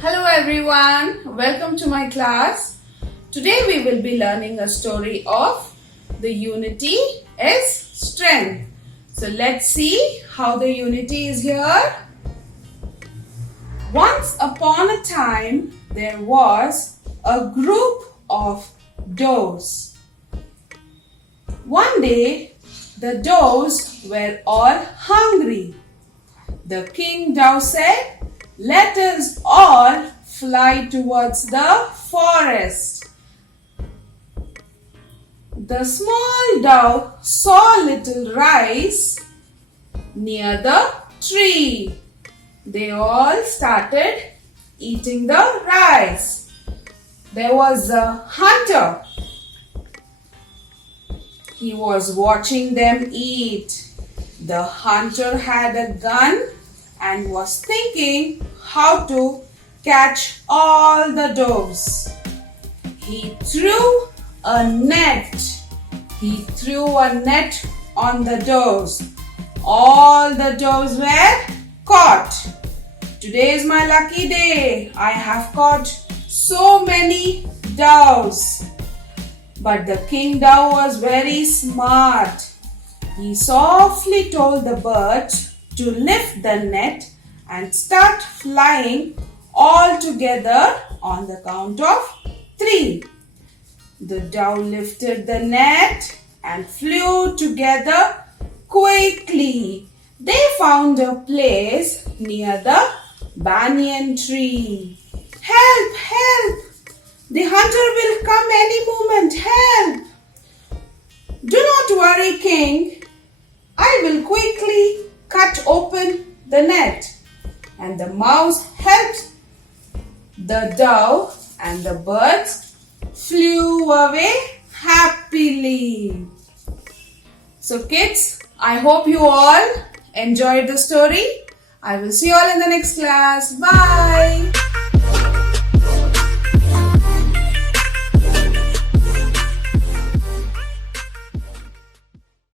Hello everyone, welcome to my class. Today we will be learning a story of the unity is strength. So let's see how the unity is here. Once upon a time there was a group of doves. One day the doves were all hungry. The king dove said, "Let us all fly towards the forest." The small dove saw little rice near the tree. They all started eating the rice. There was a hunter. He was watching them eat. The hunter had a gun and was thinking how to catch all the doves. He threw a net. He threw a net on the doves. All the doves were caught. Today is my lucky day. I have caught so many doves. But the king dove was very smart. He softly told the birds to lift the net and start flying all together on the count of 3. The dove lifted the net and flew together quickly. They found a place near the banyan tree. "Help! Help! The hunter will come any moment. Help!" "Do not worry, King. I will quickly cut open the net." And the mouse helped the dove and the birds flew away happily. So kids, I hope you all enjoyed the story. I will see you all in the next class. Bye.